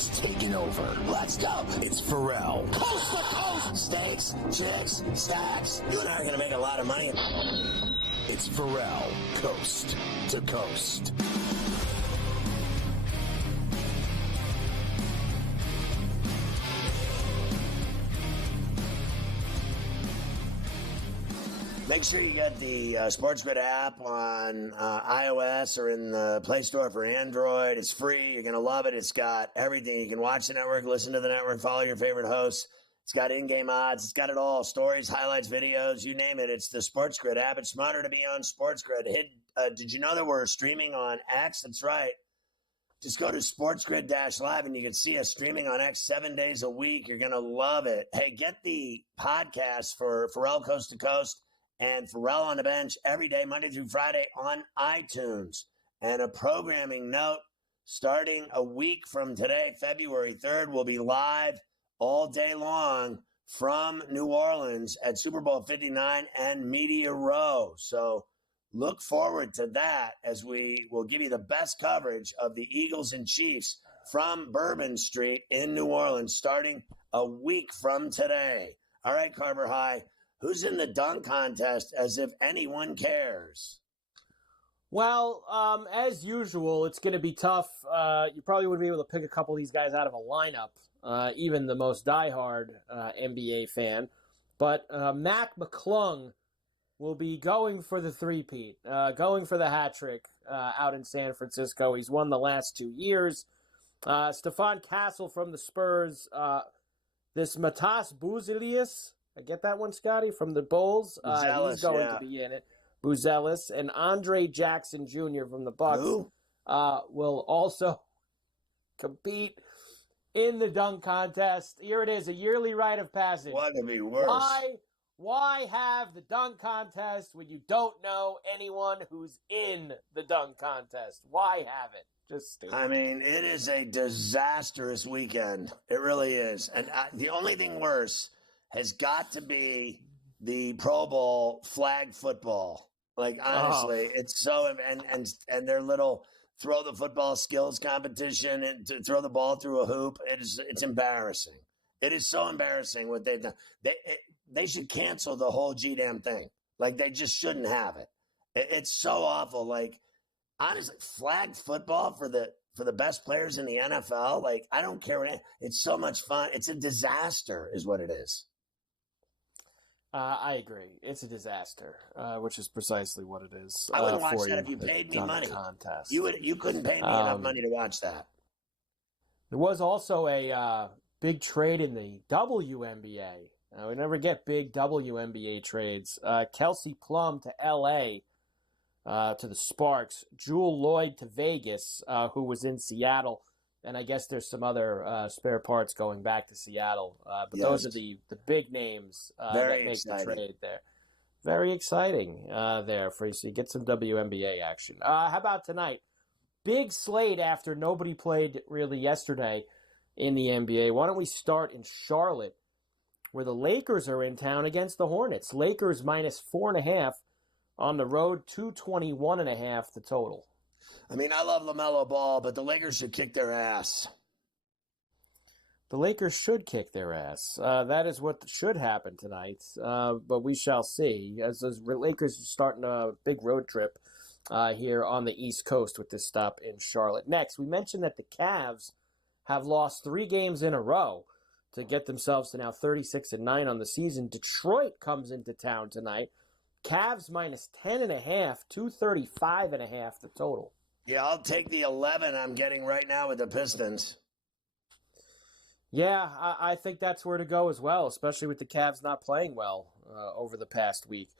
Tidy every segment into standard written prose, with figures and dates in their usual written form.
has taken over. Let's go. It's Ferrall. Coast to coast. Steaks, chicks, stacks. You and I are going to make a lot of money. It's Ferrall, coast to coast. Make sure you get the SportsGrid app on iOS or in the Play Store for Android. It's free. You're going to love it. It's got everything. You can watch the network, listen to the network, follow your favorite hosts. It's got in-game odds. It's got it all. Stories, highlights, videos, you name it. It's the SportsGrid app. It's smarter to be on SportsGrid. Did you know that we're streaming on X? That's right. Just go to SportsGrid-Live and you can see us streaming on X 7 days a week. You're going to love it. Hey, get the podcast for Ferrall Coast to Coast and Ferrall on the Bench every day, Monday through Friday on iTunes. And a programming note, starting a week from today, February 3rd, we'll be live all day long from New Orleans at Super Bowl 59 and Media Row. So look forward to that as we will give you the best coverage of the Eagles and Chiefs from Bourbon Street in New Orleans starting a week from today. All right, Carver High. Who's in the dunk contest, as if anyone cares? Well, as usual, it's going to be tough. You probably wouldn't be able to pick a couple of these guys out of a lineup, even the most diehard NBA fan. But Mac McClung will be going for the three-peat, going for the hat trick out in San Francisco. He's won the last 2 years. Stephon Castle from the Spurs. This Matas Buzelis, I get that one, Scotty, from the Bulls. He's going to be in it. Buzelis. And Andre Jackson Jr. from the Bucks will also compete in the dunk contest. Here it is, a yearly rite of passage. What could be worse? Why have the dunk contest when you don't know anyone who's in the dunk contest? Why have it? Just stupid. I mean, it is a disastrous weekend. It really is. And the only thing worse has got to be the Pro Bowl flag football. Like, honestly, it's so and their little throw the football skills competition and to throw the ball through a hoop. It's embarrassing. It is so embarrassing what they've done. They should cancel the whole G-damn thing. Like, they just shouldn't have it. It's so awful. Like, honestly, flag football for the best players in the NFL. Like, I don't care what it's so much fun. It's a disaster, is what it is. I agree. It's a disaster, which is precisely what it is. I wouldn't watch that if you paid me money. Contest. You couldn't pay me enough money to watch that. There was also a big trade in the WNBA. We never get big WNBA trades. Kelsey Plum to L.A. To the Sparks. Jewel Lloyd to Vegas, who was in Seattle. And I guess there's some other spare parts going back to Seattle. But yes, those are the big names that make the trade there. Very exciting there for you. So you get some WNBA action. How about tonight? Big slate after nobody played really yesterday in the NBA. Why don't we start in Charlotte, where the Lakers are in town against the Hornets. Lakers minus 4.5 on the road, 221.5 the total. I mean, I love LaMelo Ball, but the Lakers should kick their ass. The Lakers should kick their ass. That is what should happen tonight, but we shall see. As the Lakers are starting a big road trip here on the East Coast with this stop in Charlotte. Next, we mentioned that the Cavs have lost 3 games in a row to get themselves to now 36-9 on the season. Detroit comes into town tonight. Cavs minus 10.5, 235.5 the total. Yeah, I'll take the 11 I'm getting right now with the Pistons. Yeah, I think that's where to go as well, especially with the Cavs not playing well over the past week.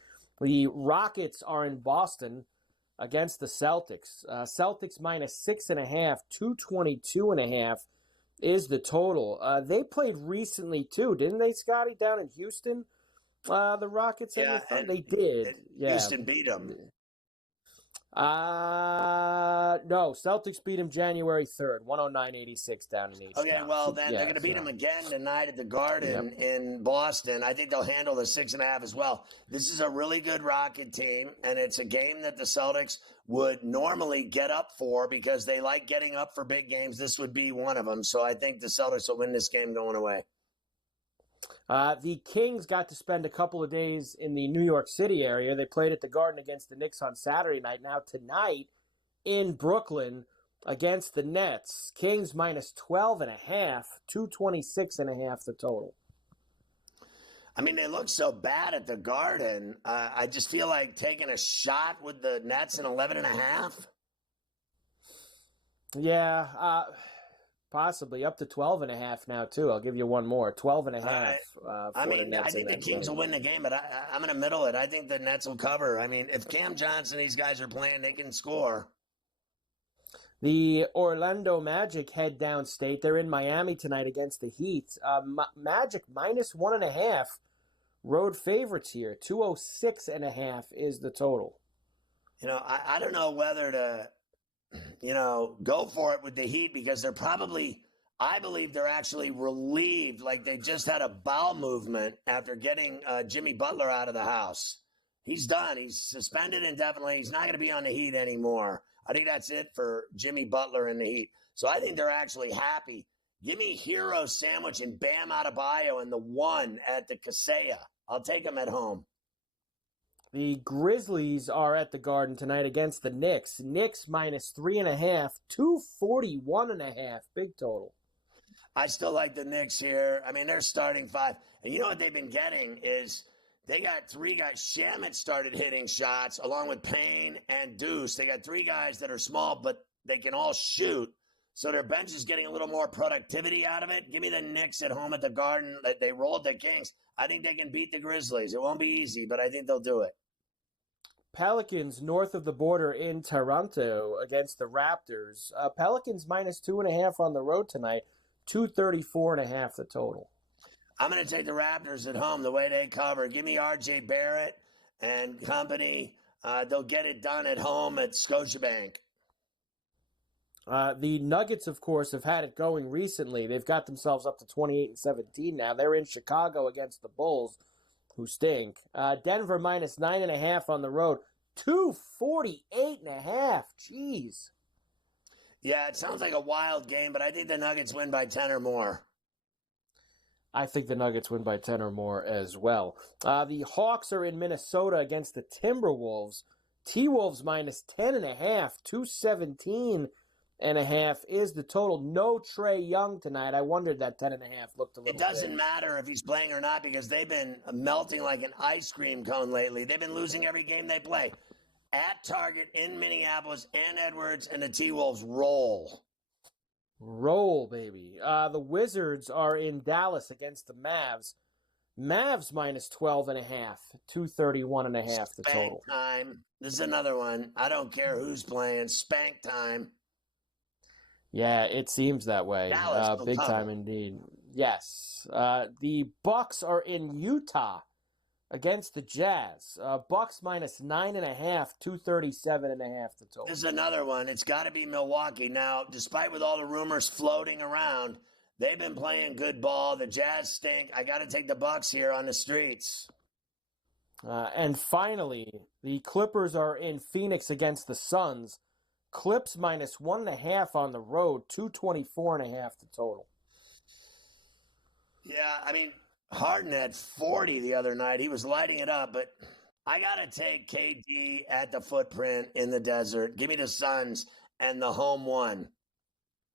The Rockets are in Boston against the Celtics. Celtics minus 6.5, 222.5 is the total. They played recently too, didn't they, Scotty, down in Houston? The Rockets, yeah, they did. Houston beat them. No, Celtics beat him January 3rd, 109-86 down in H-Town. Okay, well, then they're going to beat him again tonight at the Garden in Boston. I think they'll handle the 6.5 as well. This is a really good Rocket team, and it's a game that the Celtics would normally get up for because they like getting up for big games. This would be one of them. So I think the Celtics will win this game going away. The Kings got to spend a couple of days in the New York City area. They played at the Garden against the Knicks on Saturday night. Now tonight in Brooklyn against the Nets. Kings minus 12.5, 226.5 the total. I mean, they look so bad at the Garden. I just feel like taking a shot with the Nets in 11.5. Yeah, possibly up to 12.5 now too. I'll give you one more, 12.5. I think the Kings will win the game, but I'm going to middle it. I think the Nets will cover. I mean, if Cam Johnson, these guys are playing, they can score. The Orlando Magic head downstate. They're in Miami tonight against the Heat. Magic minus 1.5. Road favorites here. 206.5 is the total. I don't know whether to, go for it with the Heat because they're probably, I believe they're actually relieved, like they just had a bowel movement after getting Jimmy Butler out of the house. He's done. He's suspended indefinitely. He's not going to be on the Heat anymore. I think that's it for Jimmy Butler and the Heat. So I think they're actually happy. Give me Hero Sandwich and Bam Adebayo and the 1 at the Kaseya. I'll take them at home. The Grizzlies are at the Garden tonight against the Knicks. Knicks minus 3.5, 241.5. Big total. I still like the Knicks here. I mean, they're starting 5. And you know what they've been getting is they got 3 guys. Shamet started hitting shots along with Payne and Deuce. They got 3 guys that are small, but they can all shoot. So their bench is getting a little more productivity out of it. Give me the Knicks at home at the Garden. They rolled the Kings. I think they can beat the Grizzlies. It won't be easy, but I think they'll do it. Pelicans north of the border in Toronto against the Raptors. Pelicans minus 2.5 on the road tonight. 234.5 the total. I'm going to take the Raptors at home the way they cover. Give me R.J. Barrett and company. They'll get it done at home at Scotiabank. The Nuggets, of course, have had it going recently. They've got themselves up to 28-17 now. They're in Chicago against the Bulls, who stink. Denver minus 9.5 on the road. 248.5. Jeez. Yeah, it sounds like a wild game, but I think the Nuggets win by 10 or more. I think the Nuggets win by 10 or more as well. The Hawks are in Minnesota against the Timberwolves. T-Wolves minus 10.5. 217.5 is the total. No Trae Young tonight. I wondered that 10.5 looked a little. It doesn't matter if he's playing or not because they've been melting like an ice cream cone lately. They've been losing every game they play. At Target in Minneapolis, and Edwards and the T-Wolves roll. Roll, baby. The Wizards are in Dallas against the Mavs. Mavs minus 12.5. 231.5 the total. Spank time. This is another one. I don't care who's playing. Spank time. Yeah, it seems that way. Dallas big time indeed. Yes. The Bucks are in Utah against the Jazz. Bucks minus 9.5, 237.5 the total. This is another one. It's got to be Milwaukee. Now, despite with all the rumors floating around, they've been playing good ball. The Jazz stink. I got to take the Bucks here on the streets. And finally, the Clippers are in Phoenix against the Suns. Clips minus 1.5 on the road, 224.5 the total. Yeah, I mean, Harden had 40 the other night. He was lighting it up, but I got to take KD at the footprint in the desert. Give me the Suns and the home one.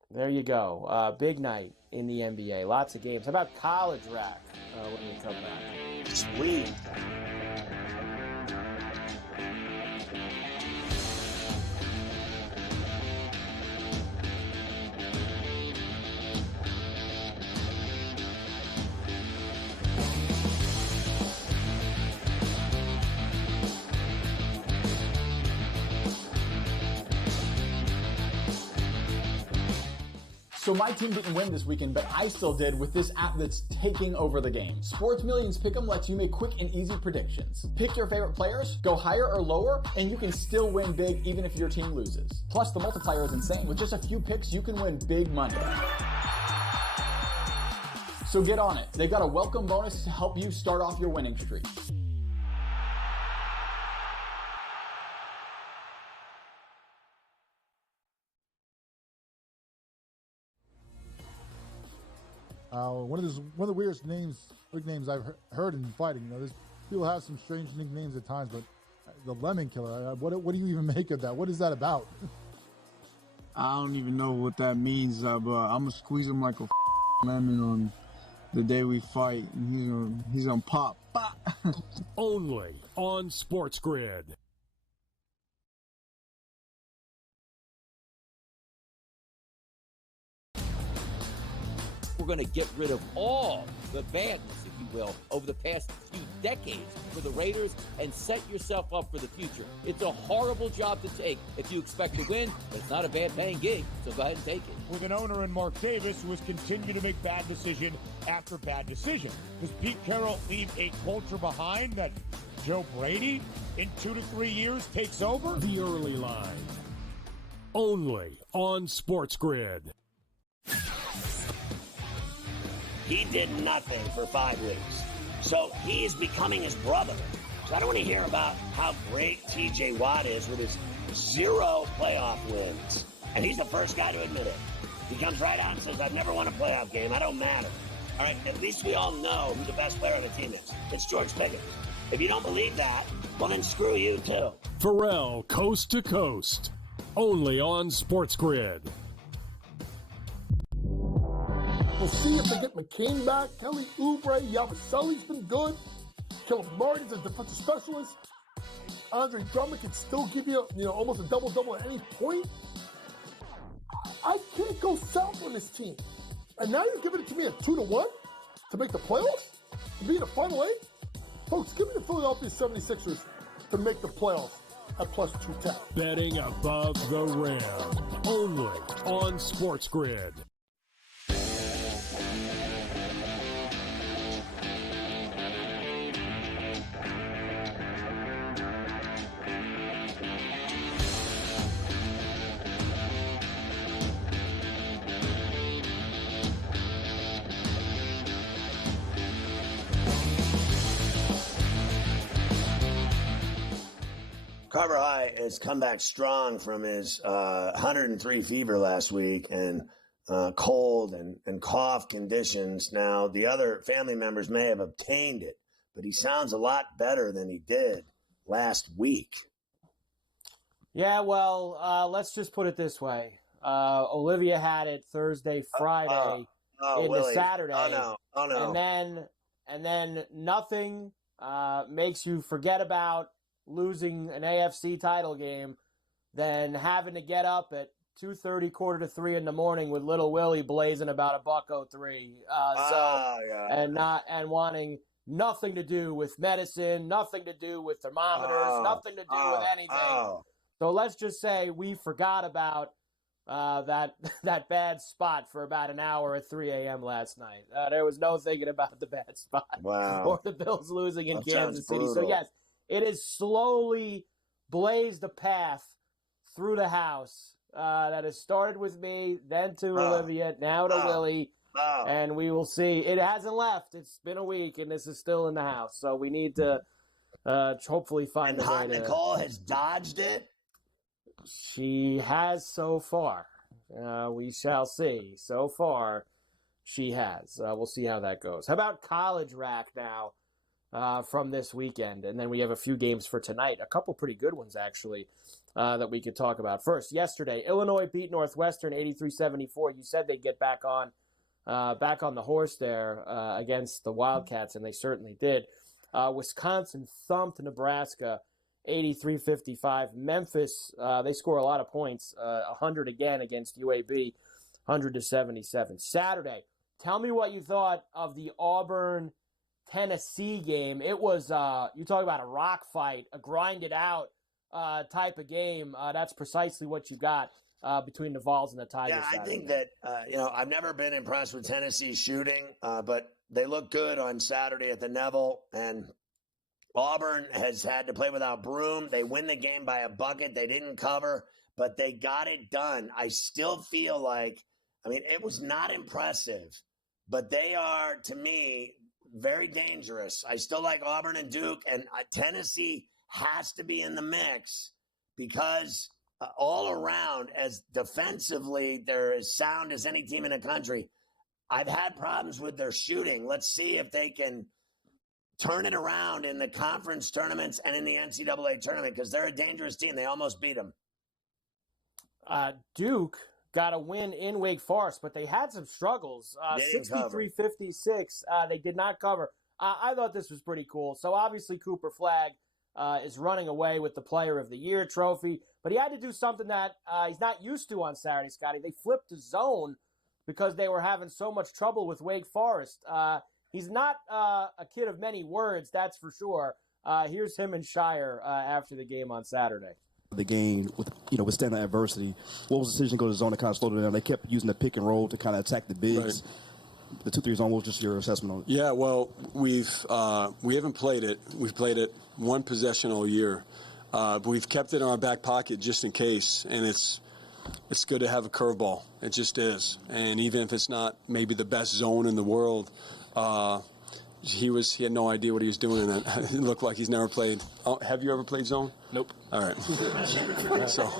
There you go. Big night in the NBA. Lots of games. How about college rack when we come back? Sweet. So my team didn't win this weekend, but I still did with this app that's taking over the game. Sports Millions Pick'em lets you make quick and easy predictions. Pick your favorite players, go higher or lower, and you can still win big even if your team loses. Plus, the multiplier is insane. With just a few picks, you can win big money. So get on it. They've got a welcome bonus to help you start off your winning streak. One of the weirdest nicknames I've heard in fighting. There's people have some strange nicknames at times, but the Lemon Killer. What do you even make of that? What is that about? I don't even know what that means, but I'm gonna squeeze him like a lemon on the day we fight, and he's gonna pop. Only on SportsGrid. We're going to get rid of all the badness, if you will, over the past few decades for the Raiders and set yourself up for the future. It's a horrible job to take if you expect to win, but it's not a bad paying gig, so go ahead and take it. With an owner in Mark Davis who has continued to make bad decision after bad decision. Does Pete Carroll leave a culture behind that Joe Brady in 2 to 3 years takes over? The early line. Only on SportsGrid. He did nothing for 5 weeks. So he is becoming his brother. So I don't want to hear about how great TJ Watt is with his 0 playoff wins. And he's the first guy to admit it. He comes right out and says, I've never won a playoff game. I don't matter. All right, at least we all know who the best player on the team is. It's George Pickens. If you don't believe that, well then screw you too. Ferrall, coast to coast. Only on SportsGrid. We'll see if they get McCain back. Kelly Oubre, Yabusele's been good. Caleb Martin's a defensive specialist. Andre Drummond can still give you, almost a double-double at any point. I can't go south on this team. And now you're giving it to me at 2-1 to make the playoffs? To be in the Final 8? Folks, give me the Philadelphia 76ers to make the playoffs at plus 210. Betting above the rim. Only on SportsGrid. Carver High has come back strong from his 103 fever last week and cold and cough conditions. Now, the other family members may have obtained it, but he sounds a lot better than he did last week. Yeah, well, let's just put it this way. Olivia had it Thursday, Friday, into Saturday. Oh, no. And then nothing makes you forget about losing an AFC title game than having to get up at 2:30, 2:45 in the morning with little Willie blazing about $1.03. And wanting nothing to do with medicine, nothing to do with thermometers, nothing to do with anything. So let's just say we forgot about that bad spot for about an hour at 3 a.m. last night. There was no thinking about the bad spot or the Bills losing in Kansas City. So yes, it has slowly blazed a path through the house that has started with me, then to Olivia, now to Willie, and we will see. It hasn't left. It's been a week, and this is still in the house. So we need to hopefully find a way Hot Nicole has dodged it? She has so far. We shall see. So far, she has. We'll see how that goes. How about College Rack now? From this weekend, and then we have a few games for tonight, a couple pretty good ones actually that we could talk about. First, yesterday, Illinois beat Northwestern 83-74. You said they'd get back on the horse there against the Wildcats, and they certainly did. Wisconsin thumped Nebraska 83-55. Memphis, they score a lot of points, 100 again against UAB, 100-77. Saturday, tell me what you thought of the Auburn Tennessee game. It was, you talk about a rock fight, a grind it out type of game. That's precisely what you got between the Vols and the Tigers. Yeah, I Saturday think night. that, I've never been impressed with Tennessee's shooting, but they look good on Saturday at the Neville. And Auburn has had to play without Broom. They win the game by a bucket. They didn't cover, but they got it done. I still feel like, it was not impressive, but they are, to me, very dangerous. I still like Auburn and Duke, and Tennessee has to be in the mix because all around, as defensively, they're as sound as any team in the country. I've had problems with their shooting. Let's see if they can turn it around in the conference tournaments and in the NCAA tournament because they're a dangerous team. They almost beat them. Duke got a win in Wake Forest, but they had some struggles. 63-56, they did not cover. I thought this was pretty cool. So obviously Cooper Flagg is running away with the Player of the Year trophy, but he had to do something that he's not used to on Saturday, Scotty. They flipped the zone because they were having so much trouble with Wake Forest. He's not a kid of many words, that's for sure. Here's him and Shire after the game on Saturday. The game with withstanding adversity. What was the decision to go to zone to kind of slow it down? They kept using the pick and roll to kind of attack the bigs. Right. The 2-3 zone. What was just your assessment on it? Yeah, well, we haven't played it. We've played it one possession all year, but we've kept it in our back pocket just in case. And it's good to have a curveball. It just is. And even if it's not maybe the best zone in the world, he had no idea what he was doing, and it looked like he's never played. Oh, have you ever played zone? Nope. All right. So.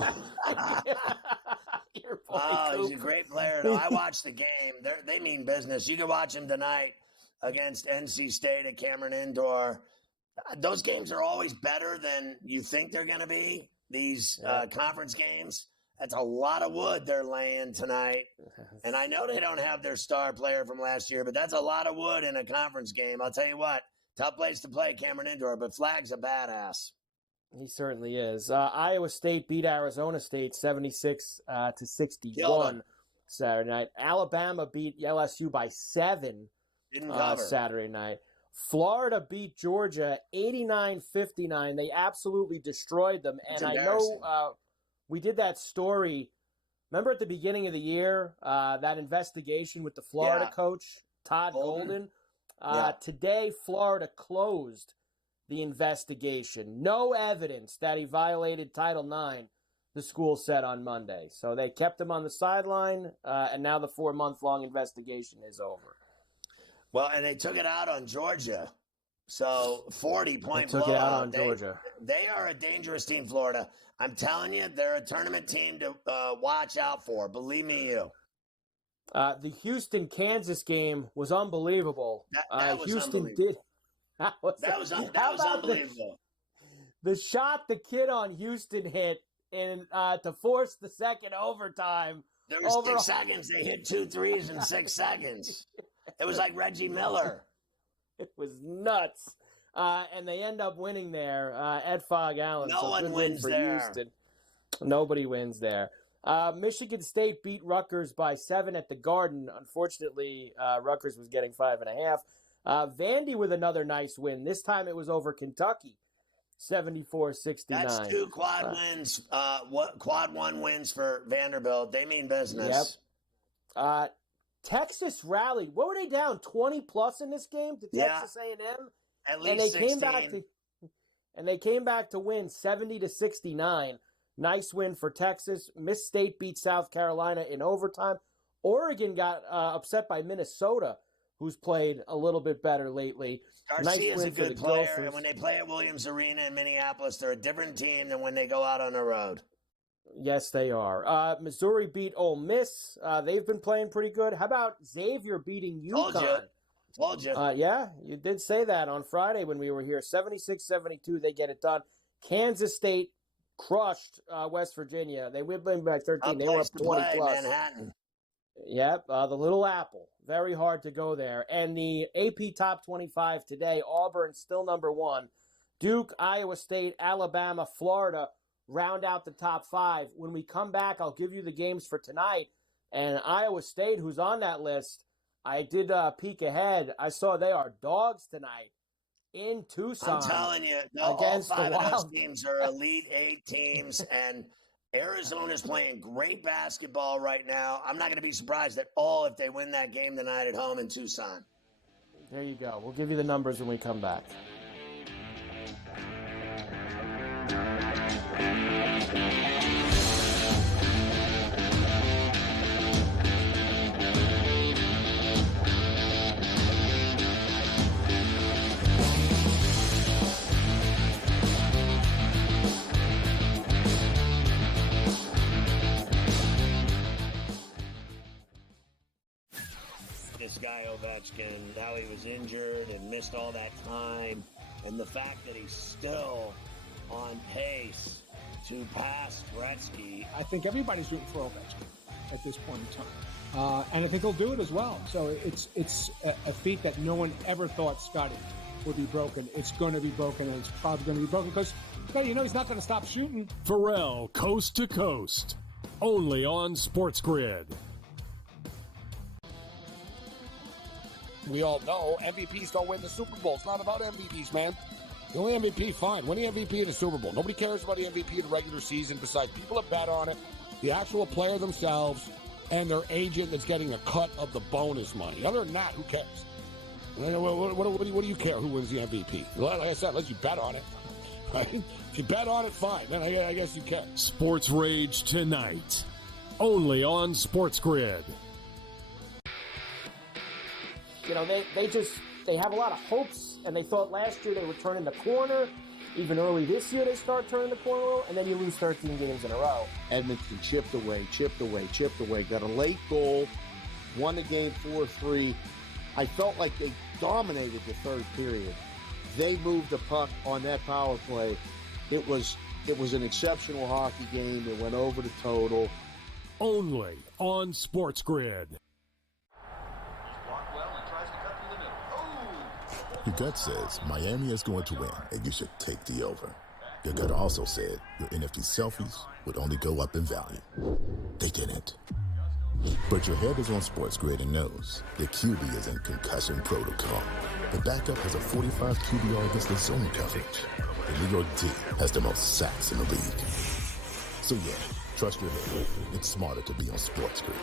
He's a great player. No, I watched the game. They mean business. You can watch him tonight against NC State at Cameron Indoor. Those games are always better than you think they're going to be, these conference games. That's a lot of wood they're laying tonight. And I know they don't have their star player from last year, but that's a lot of wood in a conference game. I'll tell you what, tough place to play, Cameron Indoor, but Flagg's a badass. He certainly is. Iowa State beat Arizona State 76-61 Saturday night. Alabama beat LSU by 7 Saturday night. Florida beat Georgia 89-59. They absolutely destroyed them. And I know we did that story. Remember at the beginning of the year, that investigation with the Florida coach, Todd Golden? Today, Florida closed the investigation. No evidence that he violated Title IX, the school said on Monday. So they kept him on the sideline, and now the 4-month-long investigation is over. Well, and they took it out on Georgia. So 40-point blowout. Took it out on Georgia. They are a dangerous team, Florida. I'm telling you, they're a tournament team to watch out for. Believe me, you. The Houston-Kansas game was unbelievable. That was Houston unbelievable. That was unbelievable. The shot the kid on Houston hit to force the second overtime. There were 6 seconds. They hit 2 threes in 6 seconds. It was like Reggie Miller. It was nuts. And they end up winning there at Fog Allen. No one wins there. Houston. Nobody wins there. Michigan State beat Rutgers by 7 at the Garden. Unfortunately, Rutgers was getting 5.5. Vandy with another nice win. This time it was over Kentucky, 74-69. That's 2 quad wins. Quad 1 wins for Vanderbilt. They mean business. Yep. Texas rallied. What were they down? 20+ in this game to Texas A&M? At least 16. They came back to win 70-69. Nice win for Texas. Miss State beat South Carolina in overtime. Oregon got upset by Minnesota, who's played a little bit better lately. Garcia's a good player, and when they play at Williams Arena in Minneapolis, they're a different team than when they go out on the road. Yes, they are. Missouri beat Ole Miss. They've been playing pretty good. How about Xavier beating UConn? Told you. Yeah, you did say that on Friday when we were here. 76-72, they get it done. Kansas State crushed West Virginia. They went by 13. They were up 20+. Manhattan. Yep, the Little Apple. Very hard to go there. And the AP Top 25 today, Auburn still number 1. Duke, Iowa State, Alabama, Florida round out the top 5. When we come back, I'll give you the games for tonight. And Iowa State, who's on that list, I did peek ahead. I saw they are dogs tonight in Tucson. I'm telling you, all 5 of those teams are Elite 8 teams, and Arizona's playing great basketball right now. I'm not going to be surprised at all if they win that game tonight at home in Tucson. There you go. We'll give you the numbers when we come back. This guy Ovechkin, how he was injured and missed all that time, and the fact that he's still on pace to pass Gretzky. I think everybody's rooting for Ovechkin at this point in time, and I think he'll do it as well. So it's a feat that no one ever thought Scotty would be broken. It's going to be broken, and it's probably going to be broken because he's not going to stop shooting. Ferrall, coast to coast, only on SportsGrid. We all know MVPs don't win the Super Bowl. It's not about MVPs, man. The only MVP, fine. Win the MVP in the Super Bowl. Nobody cares about the MVP in the regular season besides people that bet on it, the actual player themselves, and their agent that's getting a cut of the bonus money. Other than that, who cares? What do you care who wins the MVP? Like I said, unless you bet on it. Right? If you bet on it, fine. Then I guess you care. Sports Rage tonight, only on SportsGrid. They have a lot of hopes, and they thought last year they were turning the corner. Even early this year, they start turning the corner, and then you lose 13 games in a row. Edmonton chipped away, got a late goal, won the game 4-3. I felt like they dominated the third period. They moved the puck on that power play. It was an exceptional hockey game. It went over the total. Only on SportsGrid. Your gut says Miami is going to win, and you should take the over. Your gut also said your NFT selfies would only go up in value. They didn't. But your head is on SportsGrid and knows the QB is in concussion protocol. The backup has a 45 QBR against the zone coverage. The New York D has the most sacks in the league. So yeah, trust your head. It's smarter to be on SportsGrid.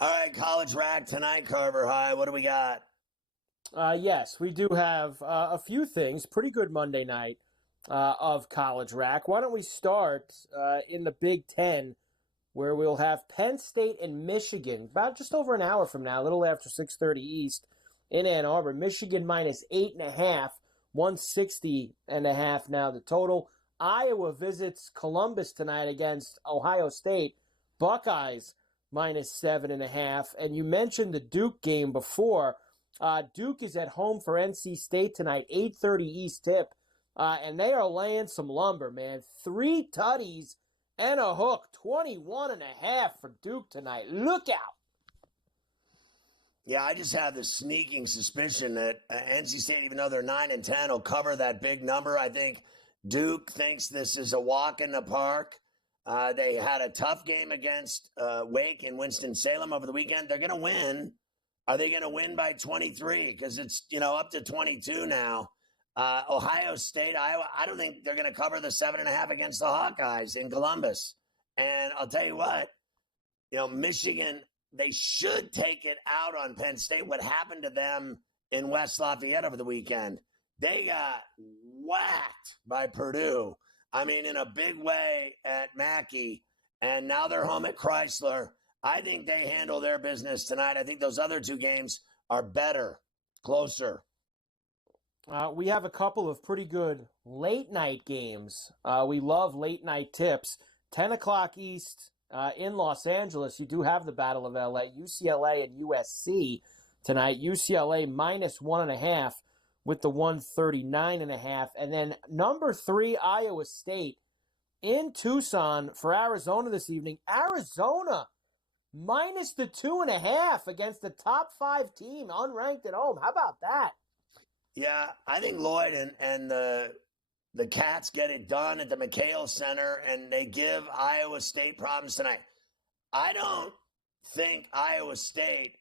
All right, College Rack tonight, Carver High. What do we got? Yes, we do have a few things. Pretty good Monday night of College Rack. Why don't we start in the Big Ten, where we'll have Penn State and Michigan about just over an hour from now, a little after 6:30 East in Ann Arbor. Michigan minus 8.5, 160.5 now the total. Iowa visits Columbus tonight against Ohio State. Buckeyes minus 7.5. And you mentioned the Duke game before. Duke is at home for NC State tonight, 8:30 East tip. And they are laying some lumber, man. 3 tutties and a hook, 21.5 for Duke tonight. Look out. Yeah, I just have this sneaking suspicion that NC State, even though they're 9-10, will cover that big number. I think Duke thinks this is a walk in the park. They had a tough game against Wake in Winston-Salem over the weekend. They're going to win. Are they going to win by 23? Because it's, up to 22 now. Ohio State, Iowa, I don't think they're going to cover the 7.5 against the Hawkeyes in Columbus. And I'll tell you what, Michigan, they should take it out on Penn State. What happened to them in West Lafayette over the weekend? They got whacked by Purdue. I mean, in a big way at Mackey, and now they're home at Chrysler. I think they handle their business tonight. I think those other 2 games are better, closer. We have a couple of pretty good late-night games. We love late-night tips. 10 o'clock East in Los Angeles, you do have the Battle of L.A., UCLA and USC tonight. UCLA minus 1.5. with the 139.5. And then number 3, Iowa State in Tucson for Arizona this evening. Arizona minus the 2.5 against the top 5 team, unranked at home. How about that? Yeah, I think Lloyd and the Cats get it done at the McHale Center, and they give Iowa State problems tonight. I don't think Iowa State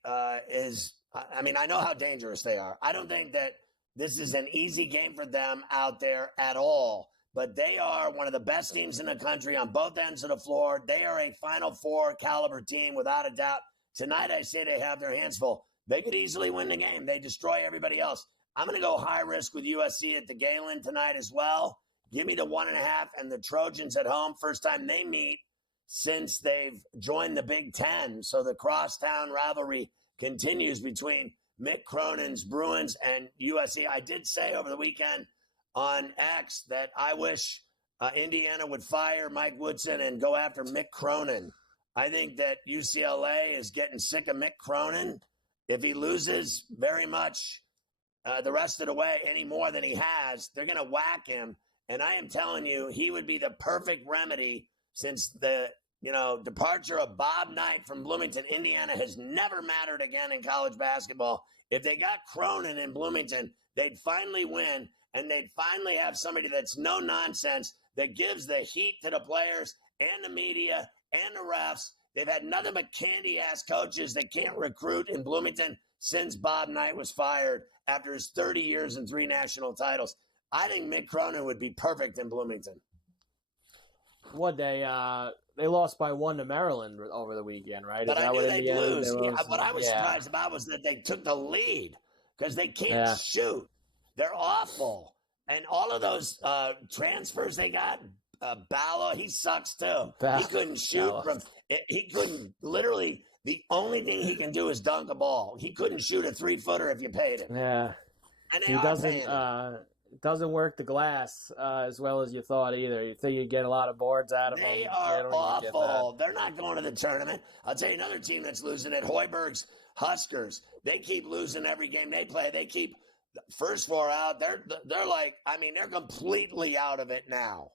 is – I mean, I know how dangerous they are. I don't think that this is an easy game for them out there at all. But they are one of the best teams in the country on both ends of the floor. They are a Final Four caliber team without a doubt. Tonight, I say they have their hands full. They could easily win the game. They destroy everybody else. I'm going to go high risk with USC at the Galen tonight as well. Give me the 1.5 and the Trojans at home. First time they meet since they've joined the Big Ten. So the crosstown rivalry continues between Mick Cronin's Bruins and USC. I did say over the weekend on X that I wish Indiana would fire Mike Woodson and go after Mick Cronin. I think that UCLA is getting sick of Mick Cronin. If he loses very much the rest of the way any more than he has, they're going to whack him. And I am telling you, he would be the perfect remedy since the departure of Bob Knight from Bloomington. Indiana has never mattered again in college basketball. If they got Cronin in Bloomington, they'd finally win, and they'd finally have somebody that's no nonsense, that gives the heat to the players and the media and the refs. They've had nothing but candy-ass coaches that can't recruit in Bloomington since Bob Knight was fired after his 30 years and 3 national titles. I think Mick Cronin would be perfect in Bloomington. What they lost by 1 to Maryland over the weekend, right? But Is I that knew what they'd Indiana, lose. they lost? What I was surprised about was that they took the lead because they can't shoot. They're awful. And all of those transfers they got, Ballo, he sucks too. He couldn't shoot he couldn't, literally, the only thing he can do is dunk a ball. He couldn't shoot a 3-footer if you paid him. Yeah. And he doesn't work the glass as well as you thought either. You think you'd get a lot of boards out of him. They are awful. They're not going to the tournament. I'll tell you another team that's losing it, Hoiberg's Huskers. They keep losing every game they play. They keep the first 4 out. They're like, I mean, they're completely out of it now.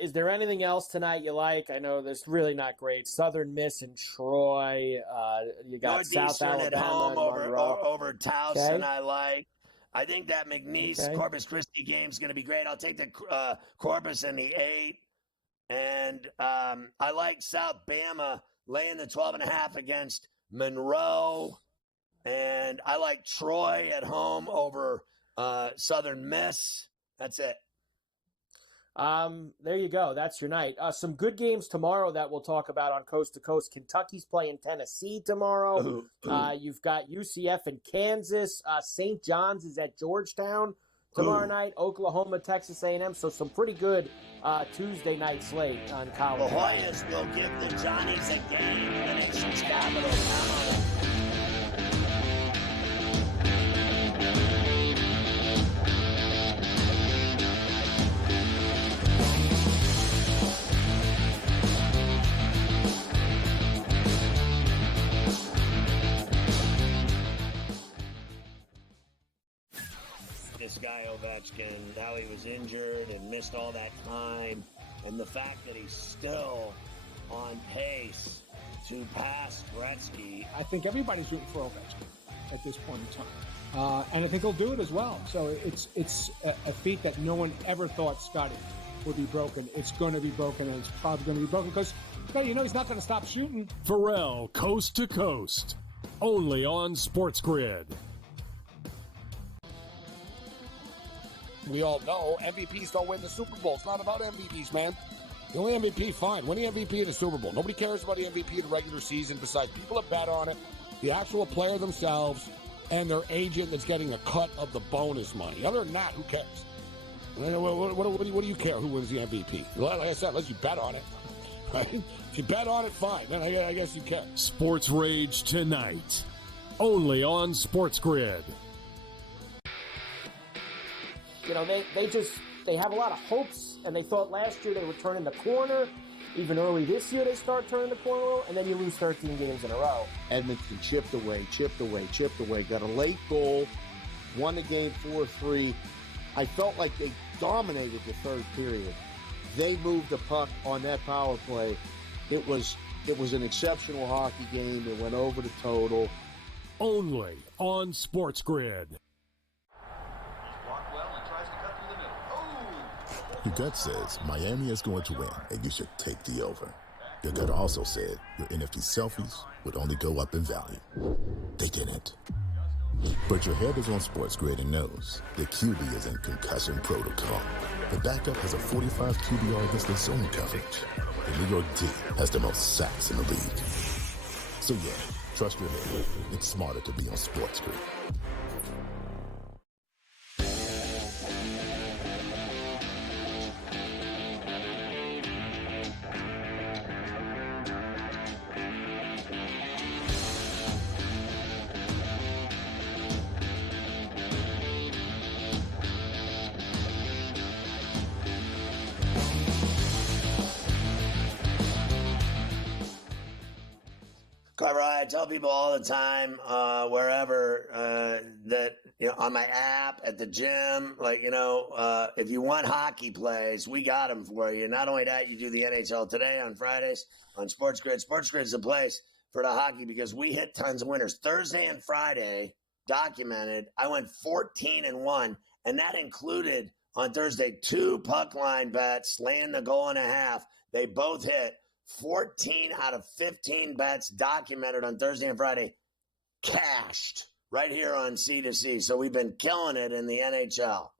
Is there anything else tonight you like? I know there's really not great. Southern Miss and Troy. You got South Alabama at home over Towson. Okay. I like. I think that McNeese Corpus Christi game is going to be great. I'll take the Corpus in the 8, and I like South Bama laying the 12.5 against Monroe, and I like Troy at home over Southern Miss. That's it. There you go. That's your night. Some good games tomorrow that we'll talk about on Coast to Coast. Kentucky's playing Tennessee tomorrow. You've got UCF and Kansas. St. John's is at Georgetown tomorrow night. Oklahoma, Texas A&M. So some pretty good Tuesday night slate on college. The Hoyas will give the Johnnies a game in the nation's capital. This guy Ovechkin, how he was injured and missed all that time, and the fact that he's still on pace to pass Gretzky. I think everybody's rooting for Ovechkin at this point in time, and I think he'll do it as well. So it's a feat that no one ever thought Scotty would be broken. It's going to be broken, and it's probably going to be broken because he's not going to stop shooting. Ferrall, Coast to Coast, only on SportsGrid. We all know MVPs don't win the Super Bowl. It's not about MVPs, man. The only MVP, fine. Win the MVP in the Super Bowl. Nobody cares about the MVP in the regular season besides people that bet on it, the actual player themselves, and their agent that's getting a cut of the bonus money. Other than that, who cares? What do you care who wins the MVP? Like I said, unless you bet on it. Right? If you bet on it, fine. Then I guess you care. Sports Rage tonight, only on SportsGrid. You know, they have a lot of hopes, and they thought last year they were turning the corner. Even early this year, they start turning the corner, and then you lose 13 games in a row. Edmonton chipped away. Got a late goal, won the game 4-3. I felt like they dominated the third period. They moved the puck on that power play. It was It was an exceptional hockey game. It went over the total. Only on SportsGrid. Your gut says Miami is going to win, and you should take the over. Your gut also said your NFT selfies would only go up in value. They didn't. But your head is on SportsGrid and knows the QB is in concussion protocol. The backup has a 45 QBR against the zone coverage. The New York D has the most sacks in the league. So yeah, trust your head. It's smarter to be on SportsGrid. Carver, I tell people all the time, wherever, that, on my app, at the gym, if you want hockey plays, we got them for you. Not only that, you do the NHL Today on Fridays on SportsGrid. SportsGrid is the place for the hockey because we hit tons of winners. Thursday and Friday, documented, I went 14-1, and that included on Thursday 2 puck line bets, laying the goal and a half. They both hit. 14 out of 15 bets documented on Thursday and Friday cashed right here on C2C. So we've been killing it in the NHL.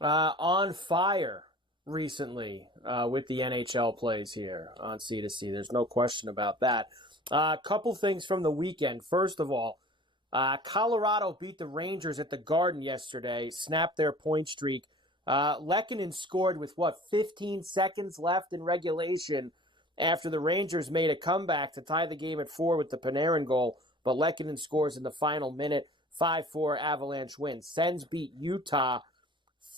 On fire recently with the NHL plays here on C2C. There's no question about that. A couple things from the weekend. First of all, Colorado beat the Rangers at the Garden yesterday, snapped their point streak. Lehkonen scored with, 15 seconds left in regulation after the Rangers made a comeback to tie the game at 4 with the Panarin goal, but Lehkonen scores in the final minute, 5-4 Avalanche win. Sens beat Utah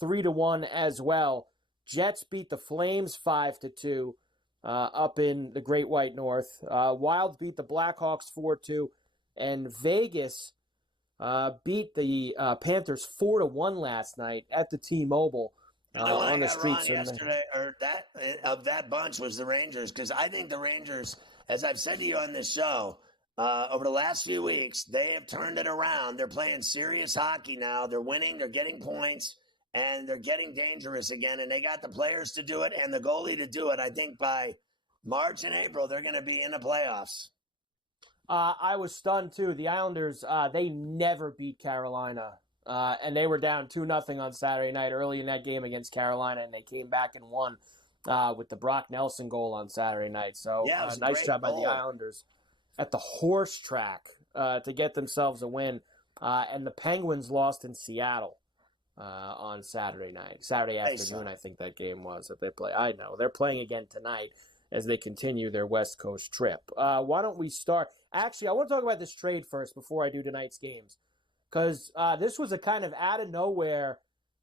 3-1 as well. Jets beat the Flames 5-2 up in the Great White North. Wild beat the Blackhawks 4-2, and Vegas beat the Panthers 4-1 last night at the T-Mobile. On the streets yesterday, or that of that bunch was the Rangers, because I think the Rangers, as I've said to you on this show, over the last few weeks, they have turned it around. They're playing serious hockey now. They're winning. They're getting points, and they're getting dangerous again. And they got the players to do it and the goalie to do it. I think by March and April, they're going to be in the playoffs. I was stunned too. The Islanders, they never beat Carolina. And they were down 2-0 on Saturday night early in that game against Carolina, and they came back and won with the Brock Nelson goal on Saturday night. So nice job by the Islanders at the horse track to get themselves a win. And the Penguins lost in Seattle on Saturday afternoon, I think that game was that they play. I know. They're playing again tonight as they continue their West Coast trip. Why don't we start? Actually, I want to talk about this trade first before I do tonight's games. Because this was a kind of out-of-nowhere,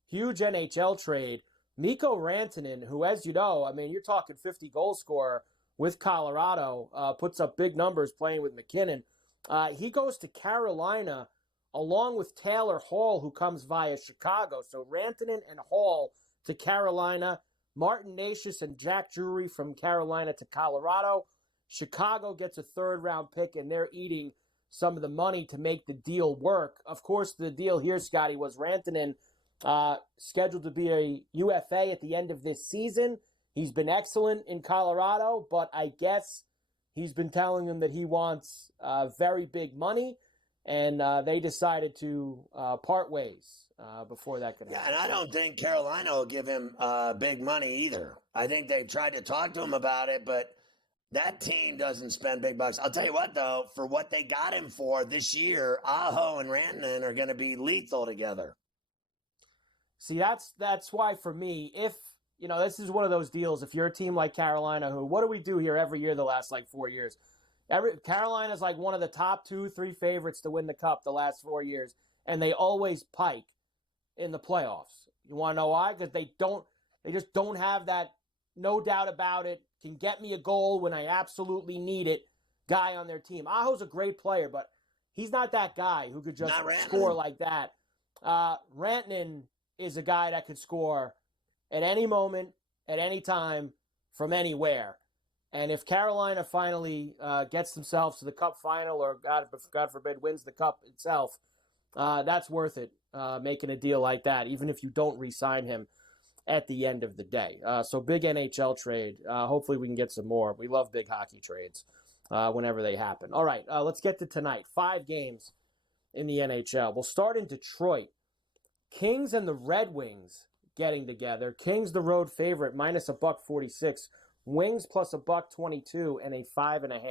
huge NHL trade. Mikko Rantanen, who, as you know, you're talking 50-goal scorer with Colorado, puts up big numbers playing with McKinnon. He goes to Carolina along with Taylor Hall, who comes via Chicago. So Rantanen and Hall to Carolina. Martin Necas and Jack Drury from Carolina to Colorado. Chicago gets a third-round pick, and they're eating some of the money to make the deal work. Of course, the deal here, Scotty, was Rantanen scheduled to be a UFA at the end of this season. He's been excellent in Colorado, but I guess he's been telling them that he wants very big money, and they decided to part ways before that could happen. Yeah, and I don't think Carolina will give him big money either. I think they've tried to talk to him about it, but that team doesn't spend big bucks. I'll tell you what, though, for what they got him for this year, Aho and Rantanen are going to be lethal together. See, that's why for me, if, this is one of those deals, if you're a team like Carolina, who, what do we do here every year the last, 4 years? Carolina's one of the top 2-3 favorites to win the Cup the last 4 years, and they always pike in the playoffs. You want to know why? Because they just don't have that, no doubt about it, can get me a goal when I absolutely need it guy on their team. Aho's a great player, but he's not that guy who could just score like that. Rantanen is a guy that could score at any moment, at any time, from anywhere. And if Carolina finally gets themselves to the Cup final, or God forbid wins the Cup itself, that's worth it, making a deal like that, even if you don't re-sign him at the end of the day. So big NHL trade. Hopefully we can get some more. We love big hockey trades whenever they happen. All right, let's get to tonight. 5 games in the NHL. We'll start in Detroit. Kings and the Red Wings getting together. Kings the road favorite, minus $1.46. Wings plus $1.22 and a 5.5.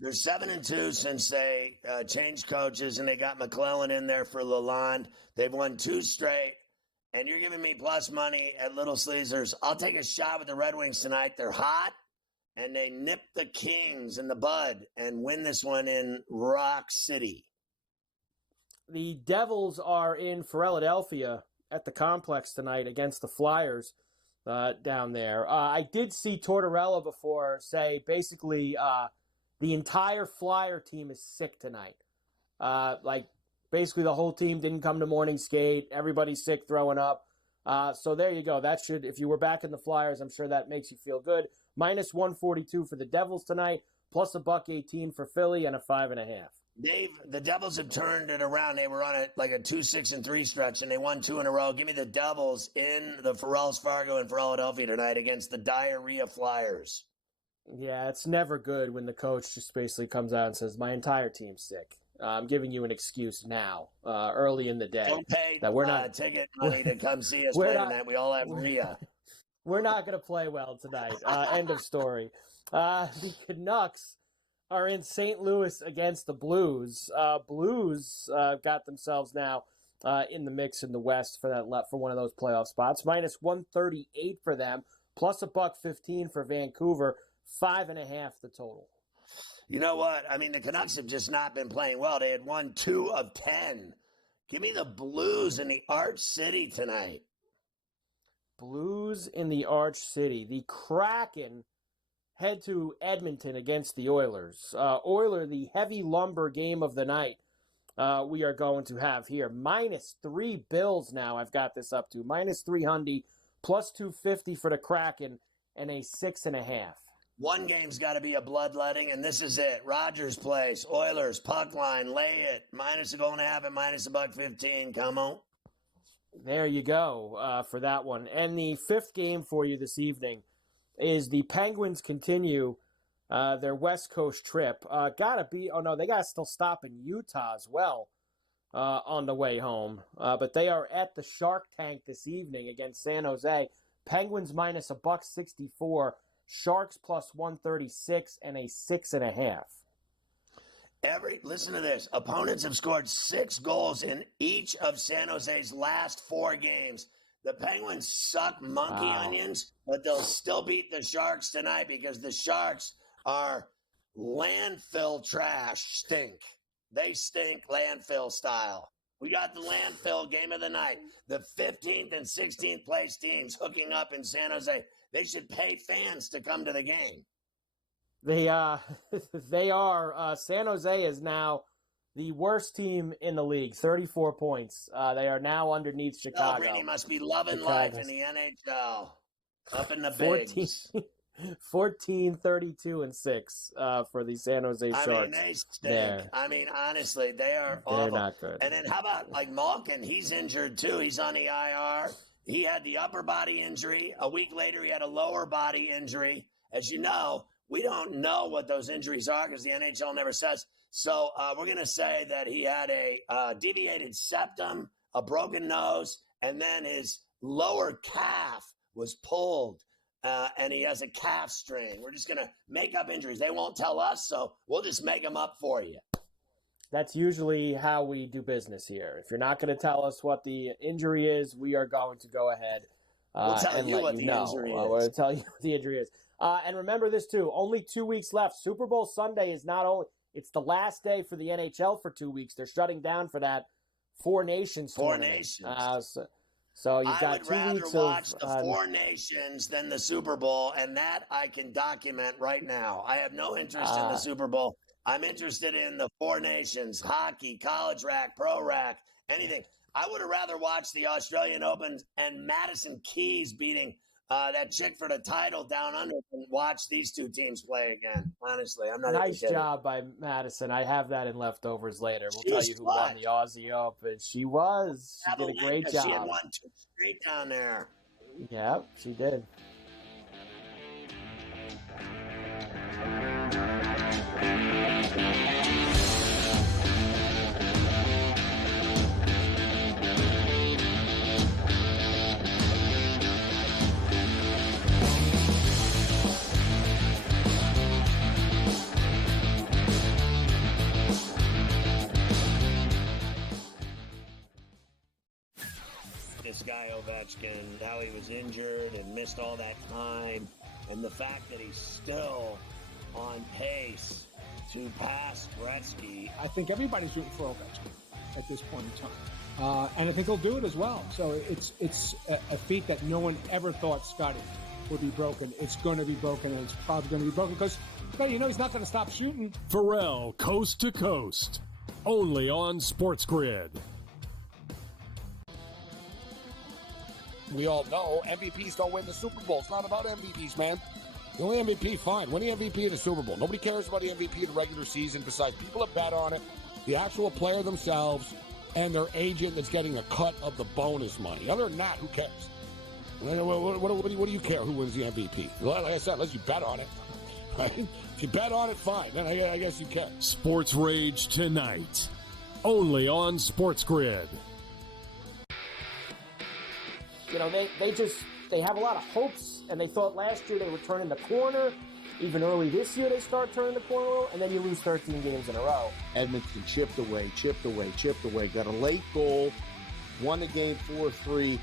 They're 7-2 since they changed coaches, and they got McClellan in there for Lalonde. They've won 2 straight, and you're giving me plus money at Little Sleezers. I'll take a shot with the Red Wings tonight. They're hot, and they nip the Kings in the bud and win this one in Rock City. The Devils are in Philadelphia at the Complex tonight against the Flyers down there. I did see Tortorella before say basically the entire Flyer team is sick tonight. Basically the whole team didn't come to morning skate. Everybody's sick, throwing up. So there you go. That should, if you were back in the Flyers, I'm sure that makes you feel good. Minus 142 for the Devils tonight, plus $1.18 for Philly, and a 5.5. The Devils have turned it around. They were on a 2-6-3 stretch, and they won 2 in a row. Give me the Devils in the Wells Fargo in Philadelphia tonight against the Diarrhea Flyers. Yeah, it's never good when the coach just basically comes out and says, my entire team's sick. I'm giving you an excuse now, early in the day. Don't pay that we're not ticket money to come see us play tonight. We all have Rhea. We're not going to play well tonight. End of story. The Canucks are in St. Louis against the Blues. Blues got themselves now in the mix in the West for one of those playoff spots. Minus 138 for them, plus $1.15 for Vancouver. 5.5 the total. You know what? I mean, the Canucks have just not been playing well. They had won 2 of 10. Give me the Blues in the Arch City tonight. Blues in the Arch City. The Kraken head to Edmonton against the Oilers. The heavy lumber game of the night we are going to have here. Minus 3 Bills now I've got this up to. Minus 300, plus 250 for the Kraken, and a 6.5. One game's got to be a bloodletting, and this is it. Rogers Place, Oilers, puck line, lay it. Minus $1.5 and minus $1.15. Come on. There you go for that one. And the 5th game for you this evening is the Penguins continue their West Coast trip. They got to still stop in Utah as well on the way home. But they are at the Shark Tank this evening against San Jose. Penguins minus $1.64. Sharks plus 136 and a 6.5. Listen to this. Opponents have scored 6 goals in each of San Jose's last 4 games. The Penguins suck monkey onions, but they'll still beat the Sharks tonight because the Sharks are landfill trash stink. They stink landfill style. We got the landfill game of the night. The 15th and 16th place teams hooking up in San Jose. They should pay fans to come to the game. They are. San Jose is now the worst team in the league, 34 points. They are now underneath Chicago. Brady must be loving life in the NHL. Up in the bigs. 14, 32, and 6 for the San Jose Sharks. I mean, they stink. I mean, honestly, they are awful. They're not good. And then how about Malkin? He's injured too. He's on the IR. He had the upper body injury. A week later, he had a lower body injury. As you know, we don't know what those injuries are because the NHL never says. So we're going to say that he had a deviated septum, a broken nose, and then his lower calf was pulled, and he has a calf strain. We're just going to make up injuries. They won't tell us, so we'll just make them up for you. That's usually how we do business here. If you're not going to tell us what the injury is, we are going to go ahead we'll tell and you let what you the know. injury is. We'll tell you what the injury is. And remember this, too. Only 2 weeks left. Super Bowl Sunday is not only – it's the last day for the NHL for 2 weeks. They're shutting down for that Four Nations tournament. So you've got 2 weeks of – I would rather watch the Four Nations than the Super Bowl, and that I can document right now. I have no interest in the Super Bowl. I'm interested in the Four Nations, hockey, college rack, pro rack, anything. I would have rather watched the Australian Open and Madison Keys beating that chick for the title down under and watch these two teams play again. Honestly, I'm not even Nice kidding. job by Madison. I have that in leftovers later. We'll She tell was you who won the Aussie Open. She did a great job. She had won 2 straight down there. Yep, she did. This guy Ovechkin, how he was injured and missed all that time, and the fact that he's still on pace to pass Gretzky. I think everybody's rooting for Ovechkin at this point in time. And I think he'll do it as well. So it's a feat that no one ever thought Scotty would be broken. It's going to be broken, and it's probably going to be broken because, he's not going to stop shooting. Ferrall, coast to coast, only on SportsGrid. We all know MVPs don't win the Super Bowl. It's not about MVPs, man. The only MVP, fine. Win the MVP of the Super Bowl. Nobody cares about the MVP of the regular season besides people that bet on it, the actual player themselves, and their agent that's getting a cut of the bonus money. Other than that, who cares? What do you care who wins the MVP? Like I said, unless you bet on it. Right? If you bet on it, fine. Then I guess you care. Sports Rage tonight, only on SportsGrid. They have a lot of hopes, and they thought last year they were turning the corner. Even early this year, they start turning the corner, and then you lose 13 games in a row. Edmonton chipped away. Got a late goal, won the game 4-3.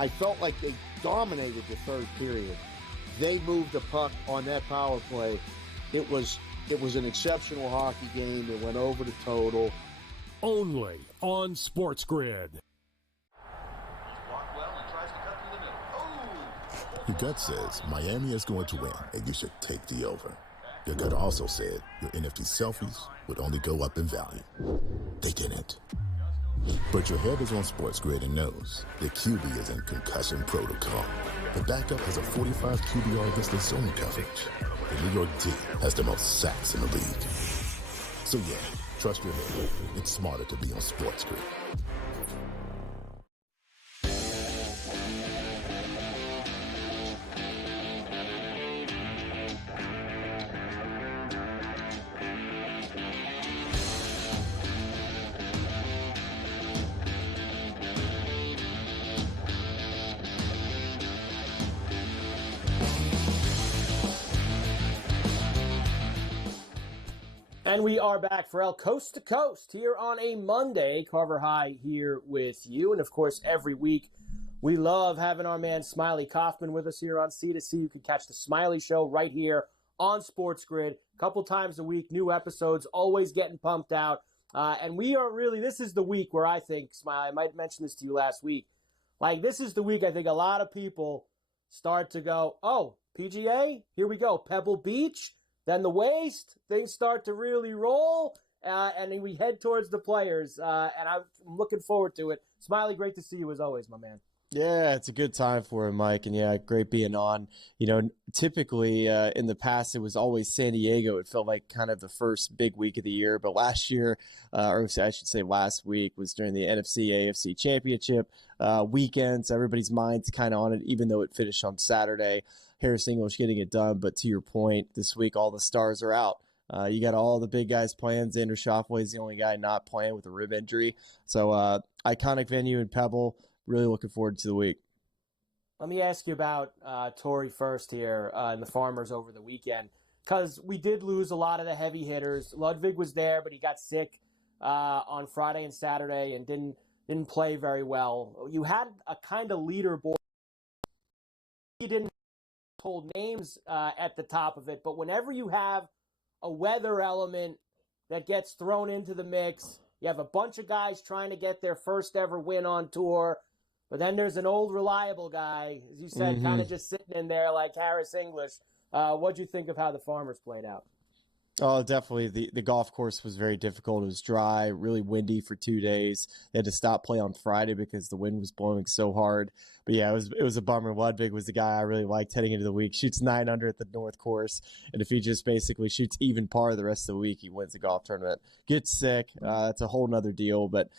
I felt like they dominated the third period. They moved the puck on that power play. It was an exceptional hockey game. It went over the total. Only on SportsGrid. Your gut says Miami is going to win, and you should take the over. Your gut also said your NFT selfies would only go up in value. They didn't. But your head is on SportsGrid and knows the QB is in concussion protocol. The backup has a 45 QBR against the zone coverage. The New York D has the most sacks in the league. So yeah, trust your head. It's smarter to be on SportsGrid. And we are back, Ferrall, coast to coast here on a Monday. Carver High here with you. And, of course, every week we love having our man Smiley Kaufman with us here on C2C. You can catch the Smiley Show right here on SportsGrid a couple times a week. New episodes always getting pumped out. And we are really, this is the week where I think, Smiley, I might mention this to you last week. This is the week I think a lot of people start to go, oh, PGA, here we go, Pebble Beach. Then the waist, things start to really roll, and then we head towards the players, and I'm looking forward to it. Smiley, great to see you as always, my man. Yeah, it's a good time for him, Mike, and yeah, great being on. Typically in the past, it was always San Diego. It felt like kind of the first big week of the year, but last year, or I should say last week, was during the NFC-AFC Championship weekend, so everybody's mind's kind of on it, even though it finished on Saturday. Harris English getting it done, but to your point, this week all the stars are out. You got all the big guys playing. Xander Schauffele is the only guy not playing with a rib injury. So iconic venue in Pebble. Really looking forward to the week. Let me ask you about Torrey first here and the Farmers over the weekend, because we did lose a lot of the heavy hitters. Ludwig was there, but he got sick on Friday and Saturday and didn't play very well. You had a kind of leaderboard. You didn't hold names at the top of it, but whenever you have a weather element that gets thrown into the mix, you have a bunch of guys trying to get their first ever win on tour, but then there's an old reliable guy, as you said, kind of just sitting in there like Harris English. What'd you think of how the Farmers played out? Oh, definitely. The golf course was very difficult. It was dry, really windy for 2 days. They had to stop play on Friday because the wind was blowing so hard. But yeah, it was a bummer. Ludwig was the guy I really liked heading into the week. Shoots 9 under at the North Course, and if he just basically shoots even par the rest of the week, he wins the golf tournament. Gets sick, it's a whole nother deal. But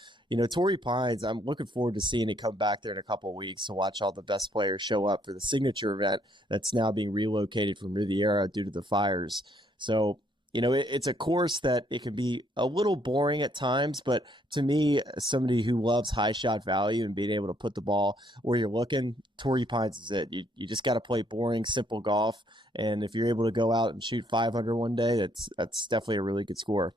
Torrey Pines, I'm looking forward to seeing it come back there in a couple of weeks to watch all the best players show up for the signature event that's now being relocated from Riviera due to the fires. So, it's a course that it can be a little boring at times, but to me, somebody who loves high shot value and being able to put the ball where you're looking, Torrey Pines is it. You just got to play boring, simple golf, and if you're able to go out and shoot 500 one day, that's definitely a really good score.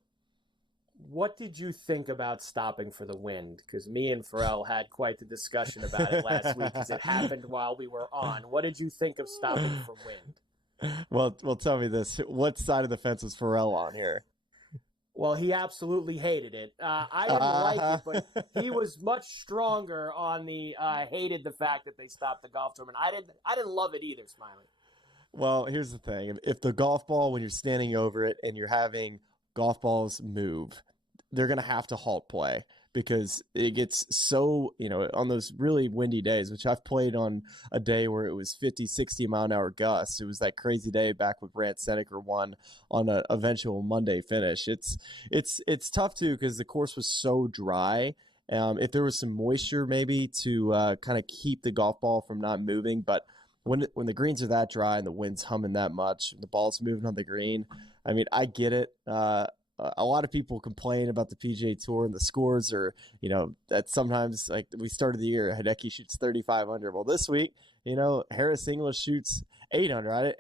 What did you think about stopping for the wind? Because me and Ferrall had quite the discussion about it last week because it happened while we were on. What did you think of stopping for wind? Well, tell me this. What side of the fence was Ferrall on here? Well, he absolutely hated it. I didn't like it, but he was much stronger on the hated the fact that they stopped the golf tournament. I didn't love it either, Smiley. Well, here's the thing. If the golf ball, when you're standing over it and you're having golf balls move, they're going to have to halt play because it gets so, on those really windy days, which I've played on a day where it was 50, 60 mile an hour gusts. It was that crazy day back when Brandt Seneker won on an eventual Monday finish. It's tough too because the course was so dry. If there was some moisture maybe to kind of keep the golf ball from not moving, but when the greens are that dry and the wind's humming that much, the ball's moving on the green, I mean, I get it. A lot of people complain about the PGA Tour and the scores are, that sometimes, like we started the year, Hideki shoots 35 under. Well, this week, Harris English shoots 8 under.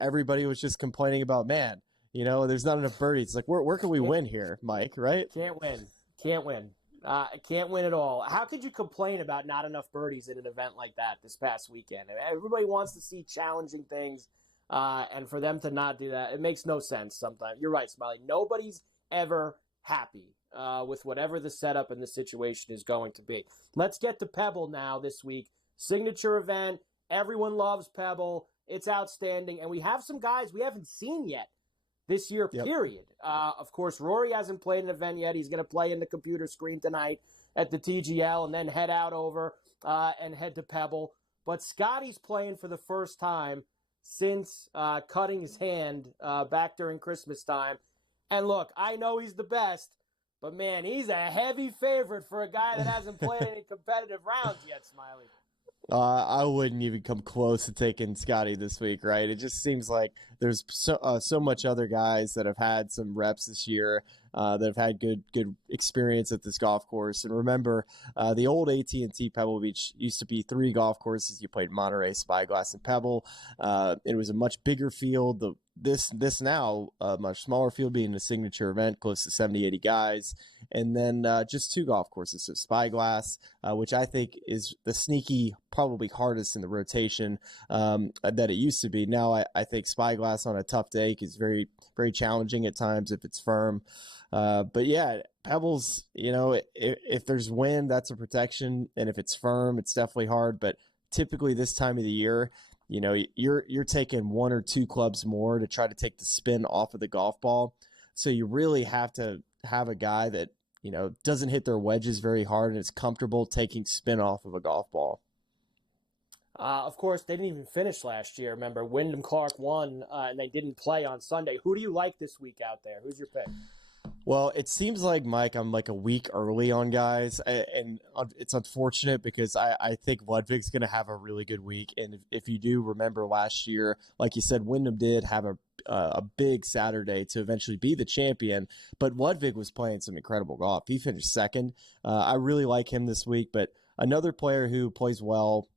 Everybody was just complaining about, man, there's not enough birdies. Like, where can we win here, Mike, right? Can't win. Can't win at all. How could you complain about not enough birdies in an event like that this past weekend? Everybody wants to see challenging things. And for them to not do that, it makes no sense sometimes. You're right, Smiley. Nobody's ever happy with whatever the setup and the situation is going to be. Let's get to Pebble now this week. Signature event. Everyone loves Pebble. It's outstanding. And we have some guys we haven't seen yet this year, period. Of course, Rory hasn't played an event yet. He's going to play in the computer screen tonight at the TGL and then head out over and head to Pebble. But Scotty's playing for the first time since cutting his hand back during Christmas time. And look, I know he's the best, but man, he's a heavy favorite for a guy that hasn't played any competitive rounds yet, Smiley. I wouldn't even come close to taking Scotty this week, right? It just seems like there's so much other guys that have had some reps this year that have had good experience at this golf course. And remember, the old AT&T Pebble Beach used to be 3 golf courses. You played Monterey, Spyglass, and Pebble. It was a much bigger field. This now, a much smaller field being a signature event, close to 70, 80 guys. And then just 2 golf courses. So Spyglass, which I think is the sneaky, probably hardest in the rotation that it used to be. Now I think Spyglass on a tough day is very, very challenging at times if it's firm. But yeah, Pebbles, if there's wind, that's a protection. And if it's firm, it's definitely hard. But typically this time of the year, you're taking 1 or 2 clubs more to try to take the spin off of the golf ball. So you really have to have a guy that, doesn't hit their wedges very hard and is comfortable taking spin off of a golf ball. Of course, they didn't even finish last year. Remember, Wyndham Clark won, and they didn't play on Sunday. Who do you like this week out there? Who's your pick? Well, it seems like, Mike, I'm like a week early on guys, and it's unfortunate because I think Ludwig's going to have a really good week. And if you do remember last year, like you said, Wyndham did have a big Saturday to eventually be the champion, but Ludwig was playing some incredible golf. He finished second. I really like him this week, but another player who plays well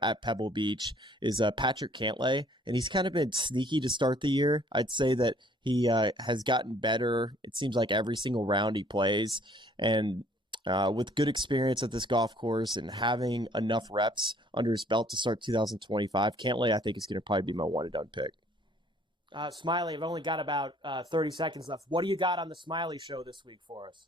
at Pebble Beach is Patrick Cantlay, and he's kind of been sneaky to start the year. I'd say that he has gotten better. It seems like every single round he plays, and with good experience at this golf course and having enough reps under his belt to start 2025, Cantlay I think is going to probably be my one-and-done pick. Smiley, I've only got about 30 seconds left. What do you got on the Smiley Show this week for us?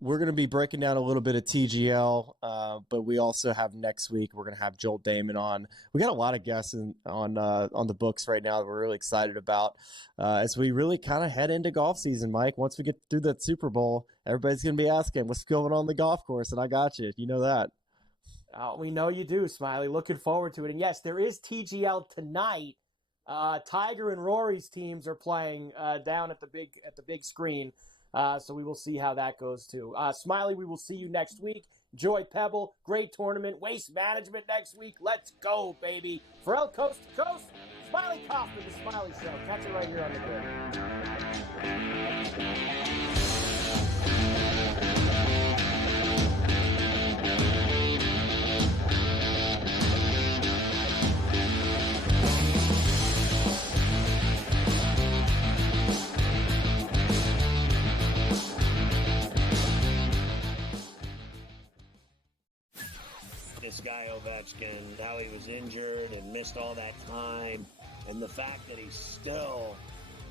We're going to be breaking down a little bit of TGL. But we also have next week, we're going to have Joel Damon on. We got a lot of guests on the books right now that we're really excited about as we really kind of head into golf season, Mike. Once we get through that Super Bowl, everybody's going to be asking, what's going on the golf course? And I got you. You know that. We know you do, Smiley. Looking forward to it. And yes, there is TGL tonight. Tiger and Rory's teams are playing down at the big screen. So we will see how that goes too. Smiley, we will see you next week. Enjoy Pebble. Great tournament. Waste management next week. Let's go, baby. Ferrall Coast to Coast. Smiley Kaufman, the Smiley Show. Catch it right here on the grid. This guy Ovechkin, how he was injured and missed all that time, and the fact that he's still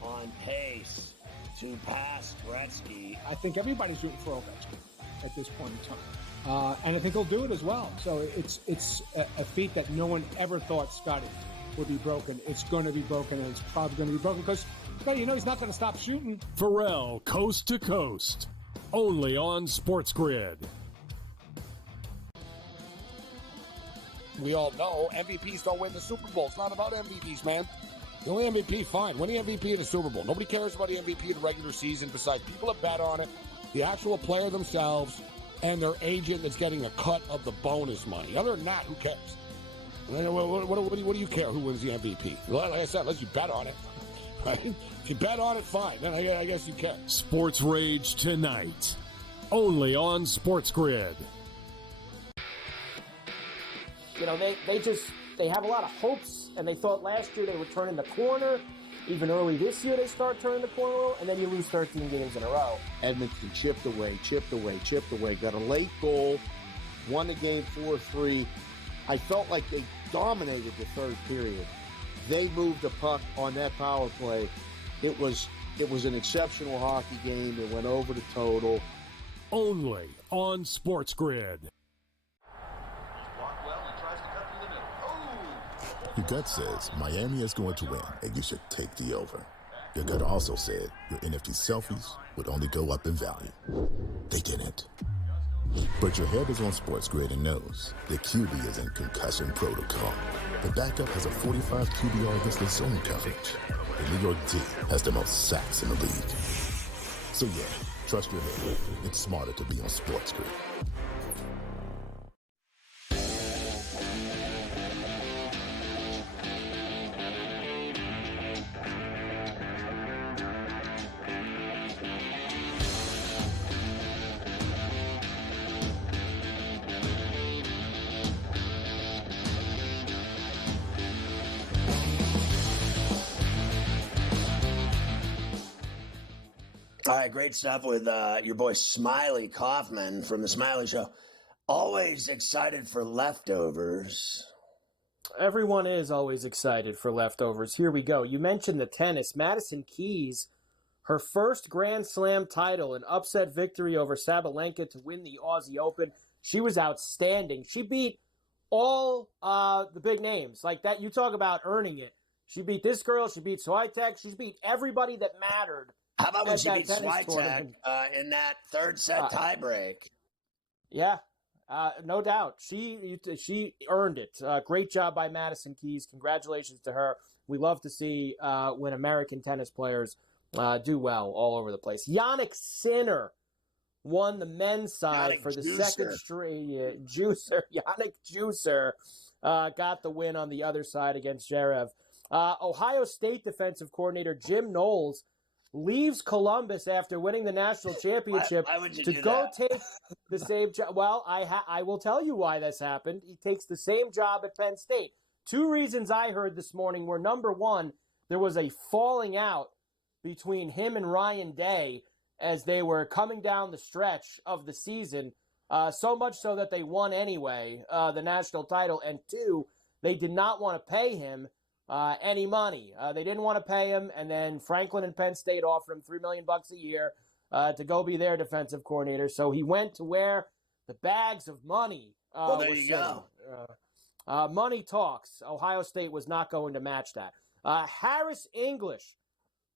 on pace to pass Gretzky. I think everybody's rooting for Ovechkin at this point in time, and I think he'll do it as well. So it's a feat that no one ever thought Scotty would be broken. It's going to be broken, and it's probably going to be broken because he's not going to stop shooting. Ferrall Coast to Coast, only on SportsGrid. We all know MVPs don't win the Super Bowl. It's not about MVPs, man. The only MVP, fine. Win the MVP of the Super Bowl. Nobody cares about the MVP of the regular season besides people that bet on it, the actual player themselves, and their agent that's getting a cut of the bonus money. Other than that, who cares? What do you care who wins the MVP? Like I said, unless you bet on it. Right? If you bet on it, fine. Then I guess you care. Sports Rage tonight, only on SportsGrid. You know, they have a lot of hopes, and they thought last year they were turning the corner. Even early this year, they start turning the corner, and then you lose 13 games in a row. Edmonton chipped away. Got a late goal, won the game 4-3. I felt like they dominated the third period. They moved the puck on that power play. It was an exceptional hockey game. It went over the total. Only on SportsGrid. Your gut says Miami is going to win, and you should take the over. Your gut also said your NFT selfies would only go up in value. They didn't. But your head is on SportsGrid and knows the QB is in concussion protocol. The backup has a 45 QBR against the zone coverage. The New York D has the most sacks in the league. So yeah, trust your head. It's smarter to be on SportsGrid. All right, great stuff with your boy Smiley Kaufman from the Smiley Show. Always excited for leftovers. Everyone is always excited for leftovers. Here we go. You mentioned the tennis. Madison Keys, her first Grand Slam title, an upset victory over Sabalenka to win the Aussie Open. She was outstanding. She beat all the big names. Like that, you talk about earning it. She beat this girl. She beat Swiatek. She beat everybody that mattered. How about when she beat Swiatek in that third set tiebreak? Yeah, no doubt. She earned it. Great job by Madison Keys. Congratulations to her. We love to see when American tennis players do well all over the place. Yannick Sinner won the men's side for the second straight. Yannick Juicer got the win on the other side against Zverev. Ohio State defensive coordinator Jim Knowles leaves Columbus after winning the national championship to go take the same job. Well, I will tell you why this happened. He takes the same job at Penn State. Two reasons I heard this morning were, number one, there was a falling out between him and Ryan Day as they were coming down the stretch of the season, so much so that they won anyway, the national title. And two, they did not want to pay him any money. They didn't want to pay him, and then Franklin and Penn State offered him $3 million a year to go be their defensive coordinator. So he went to where the bags of money Well, there was you sitting. go. Money talks. Ohio State was not going to match that. Harris English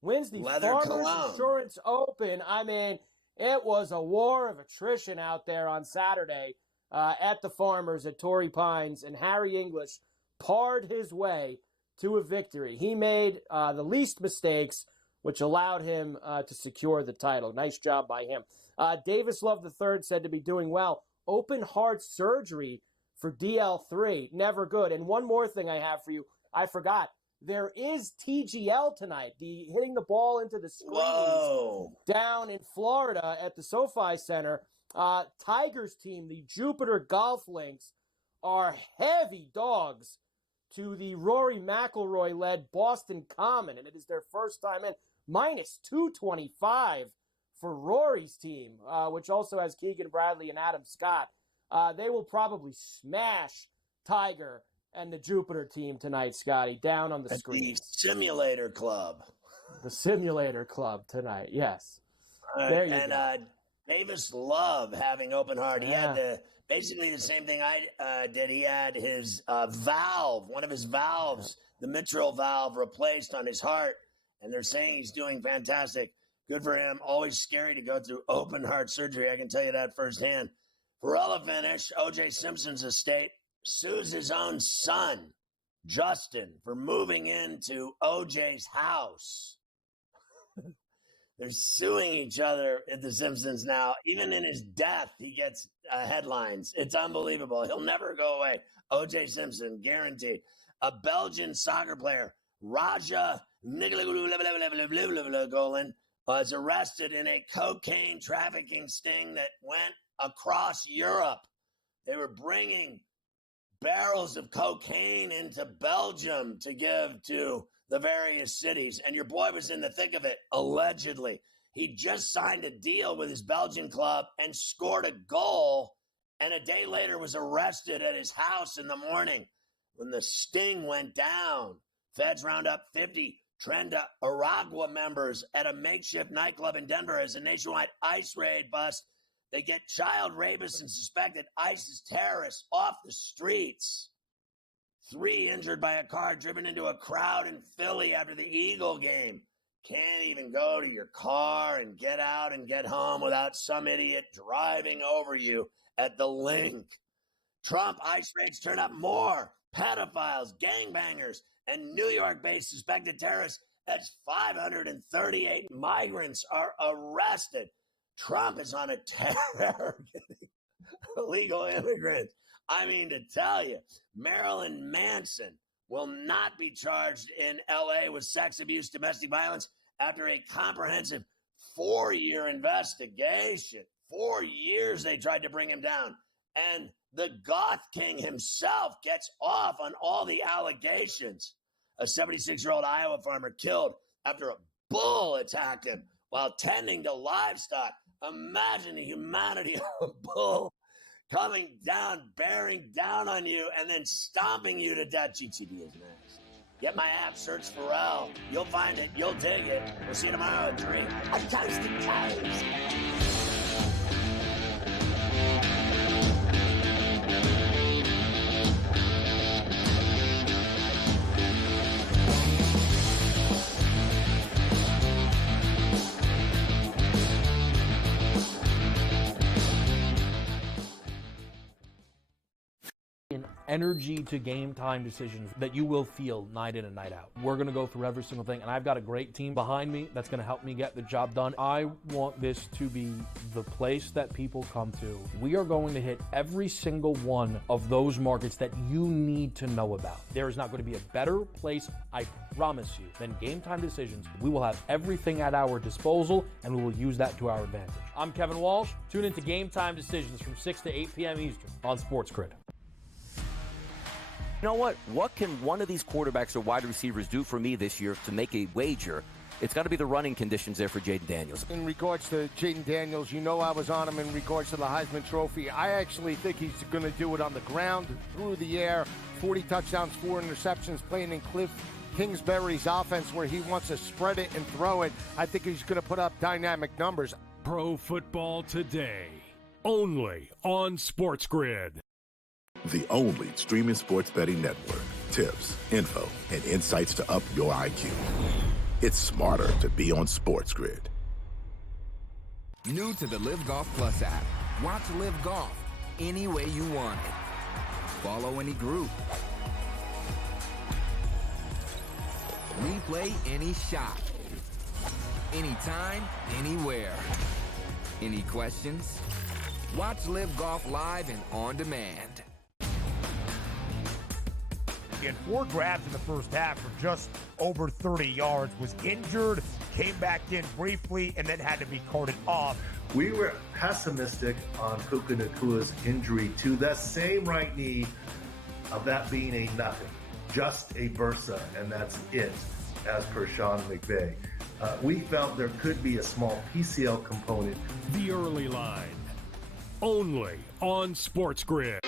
wins the Leather Farmers Cologne. Insurance Open. I mean, it was a war of attrition out there on Saturday at the Farmers at Torrey Pines, and Harry English parred his way to a victory. He made the least mistakes, which allowed him to secure the title. Nice job by him. Davis Love III said to be doing well. Open heart surgery for DL3. Never good. And one more thing I have for you. I forgot. There is TGL tonight. The hitting the ball into the screens down in Florida at the SoFi Center. Tigers team, the Jupiter Golf Links, are heavy dogs to the Rory McIlroy-led Boston Common, and it is their first time in. Minus 225 for Rory's team, which also has Keegan Bradley and Adam Scott. They will probably smash Tiger and the Jupiter team tonight, Scotty, down on the screen. The Simulator Club. The Simulator Club tonight, yes. There you go. Davis Love having open heart. He had basically the same thing I did. He had his valve, one of his valves, the mitral valve, replaced on his heart, and they're saying he's doing fantastic. Good for him. Always scary to go through open heart surgery. I can tell you that firsthand. Ferrall finish. O.J. Simpson's estate sues his own son, Justin, for moving into O.J.'s house. They're suing each other at The Simpsons now. Even in his death, he gets headlines. It's unbelievable. He'll never go away. O.J. Simpson, guaranteed. A Belgian soccer player, Raja Golan, was arrested in a cocaine trafficking sting that went across Europe. They were bringing barrels of cocaine into Belgium to give to the various cities, and your boy was in the thick of it, allegedly. He just signed a deal with his Belgian club and scored a goal, and a day later was arrested at his house in the morning when the sting went down. Feds round up 50 Trenda Aragua members at a makeshift nightclub in Denver as a nationwide ICE raid bust. They get child rapists and suspected ISIS terrorists off the streets. 3 injured by a car driven into a crowd in Philly after the Eagle game. Can't even go to your car and get out and get home without some idiot driving over you at the link. Trump ICE raids turn up more pedophiles, gangbangers, and New York-based suspected terrorists as 538 migrants are arrested. Trump is on a terror illegal immigrants. I mean, to tell you, Marilyn Manson will not be charged in L.A. with sex abuse, domestic violence after a comprehensive 4-year investigation. 4 years they tried to bring him down. And the Goth King himself gets off on all the allegations. A 76-year-old Iowa farmer killed after a bull attacked him while tending to livestock. Imagine the humanity of a bull coming down, bearing down on you, and then stomping you to death. GTD is next. Get my app, search Ferrall. You'll find it. You'll dig it. We'll see you tomorrow at 3 on Coast to Coast. Energy to game time decisions that you will feel night in and night out. We're going to go through every single thing, and I've got a great team behind me that's going to help me get the job done. I want this to be the place that people come to. We are going to hit every single one of those markets that you need to know about. There is not going to be a better place, I promise you, than Game Time Decisions. We will have everything at our disposal, and we will use that to our advantage. I'm Kevin Walsh. Tune into Game Time Decisions from 6 to 8 p.m. Eastern on SportsGrid. You know what? What can one of these quarterbacks or wide receivers do for me this year to make a wager? It's got to be the running conditions there for Jaden Daniels. In regards to Jaden Daniels, you know I was on him in regards to the Heisman Trophy. I actually think he's going to do it on the ground, through the air, 40 touchdowns, 4 interceptions, playing in Cliff Kingsbury's offense where he wants to spread it and throw it. I think he's going to put up dynamic numbers. Pro Football Today, only on SportsGrid. the only streaming sports betting network. Tips, info, and insights to up your IQ. It's smarter to be on SportsGrid. New to the Live Golf Plus app. Watch Live Golf any way you want it. Follow any group. Replay any shot. Anytime, anywhere. Any questions? Watch Live Golf live and on demand. He had 4 grabs in the first half for just over 30 yards, was injured, came back in briefly, and then had to be carted off. We were pessimistic on Puka Nakua's injury to the same right knee, of that being a nothing, just a bursa, and that's it, as per Sean McVay. We felt there could be a small PCL component. The Early Line, only on SportsGrid.